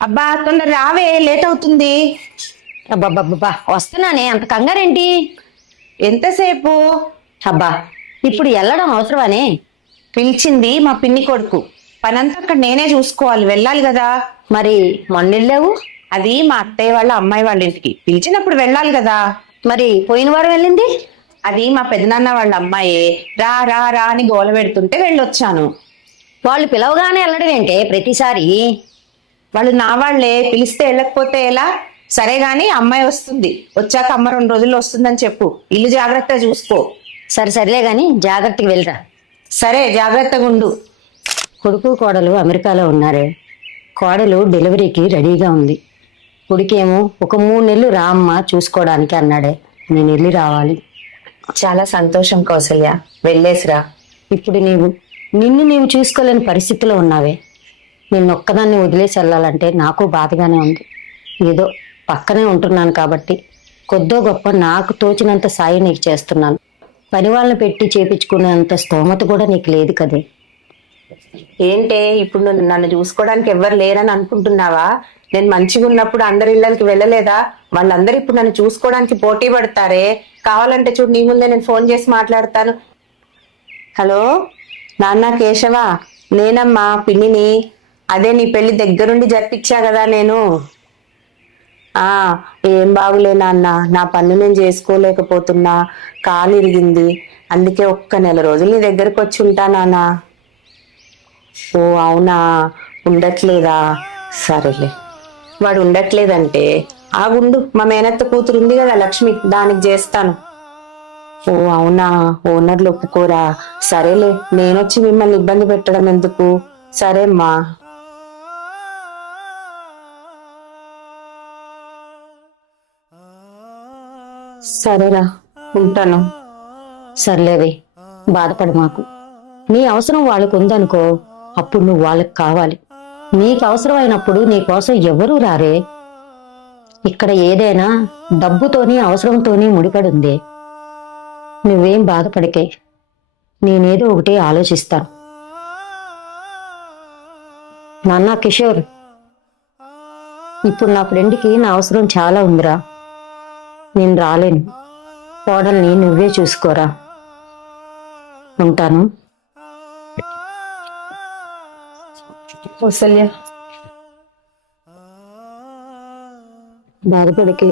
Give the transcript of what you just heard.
అబ్బా తొందర రావే, లేట్ అవుతుంది. అబ్బబ్బబ్బా వస్తున్నానే, అంత కంగారేంటి? ఎంతసేపు? అబ్బా ఇప్పుడు వెళ్ళడం అవసరమానే? పిలిచింది మా పిన్ని కొడుకు. పనంతా అక్కడ నేనే చూసుకోవాలి, వెళ్ళాలి కదా. మరి మొన్న వెళ్ళావు? అది మా అత్తయ్య వాళ్ళ అమ్మాయి వాళ్ళ ఇంటికి పిలిచినప్పుడు వెళ్ళాలి కదా. మరి పోయిన వారం వెళ్ళింది? అది మా పెదనాన్న వాళ్ళ అమ్మాయే. రా రా రా అని గోల పెడుతుంటే వెళ్ళొచ్చాను. వాళ్ళు పిలవగానే వెళ్ళడం ఏంటే ప్రతిసారి? వాళ్ళు నా వాళ్లే, పిలిస్తే వెళ్ళకపోతే ఎలా? సరే గాని అమ్మాయి వస్తుంది, వచ్చాక అమ్మ 2 రోజుల్లో వస్తుందని చెప్పు. ఇల్లు జాగ్రత్తగా చూసుకో. సరే సర్లే గాని జాగ్రత్తగా వెళ్ళరా. సరే, జాగ్రత్తగా ఉండు. కొడుకు కోడలు అమెరికాలో ఉన్నారే. కోడలు డెలివరీకి రెడీగా ఉంది. కొడుకేమో ఒక 3 నెలలు రా అమ్మ చూసుకోవడానికి అన్నాడే. నేను వెళ్ళి రావాలి. చాలా సంతోషం కౌసల్య, వెళ్ళేసిరా. ఇప్పుడు నిన్ను నీవు చూసుకోలేని పరిస్థితిలో ఉన్నావే. నిన్ను ఒక్కదాన్ని వదిలేసి వెళ్ళాలంటే నాకు బాధగానే ఉంది. ఏదో పక్కనే ఉంటున్నాను కాబట్టి కొద్దో గొప్ప నాకు తోచినంత సాయం నీకు చేస్తున్నాను. పని వాళ్ళని పెట్టి చేపించుకునేంత స్తోమత కూడా నీకు లేదు కదే. ఏంటే ఇప్పుడు నన్ను చూసుకోవడానికి ఎవ్వరు లేరని అనుకుంటున్నావా? నేను మంచిగా ఉన్నప్పుడు అందరి ఇళ్ళకి వెళ్ళలేదా? వాళ్ళందరూ ఇప్పుడు నన్ను చూసుకోవడానికి పోటీ పడతారే. కావాలంటే చూడు, నీ ముందే నేను ఫోన్ చేసి మాట్లాడతాను. హలో నాన్న కేశవ, నేనమ్మా పిన్నిని. అదే నీ పెళ్లి దగ్గరుండి జరిపించా కదా నేను. ఏం బాగులే నాన్న, నా పన్ను నేను చేసుకోలేకపోతున్నా, కాలు ఇరిగింది. అందుకే ఒక్క నెల రోజులు నీ దగ్గరకు వచ్చి ఉంటా నాన్న. ఓ అవునా, ఉండట్లేదా? సరేలే. వాడు ఉండట్లేదంటే ఆగుండు, మా మేనత్త కూతురు ఉంది కదా లక్ష్మి, దానికి చేస్తాను. ఓ అవునా, ఓనర్లు ఒప్పుకోరా? సరేలే, నేనొచ్చి మిమ్మల్ని ఇబ్బంది పెట్టడం ఎందుకు. సరే అమ్మా. సరేరా, ఉంటాను. సర్లేవే, బాధపడు మాకు. నీ అవసరం వాళ్ళకు ఉందనుకో, అప్పుడు నువ్వు వాళ్ళకి కావాలి. నీకు అవసరమైనప్పుడు నీ కోసం ఎవరూ రారే. ఇక్కడ ఏదైనా డబ్బుతోని అవసరంతోని ముడిపడి ఉంది. నువ్వేం బాధపడికే, నేనేదో ఒకటి ఆలోచిస్తాను. నాన్న కిషోర్, ఇప్పుడు నా ఫ్రెండ్కి నా అవసరం చాలా ఉందిరా. నేను రాలేను. కోడల్ని నువ్వే చూసుకోరా. ఉంటాను. కౌసల్య, బాధపడికే.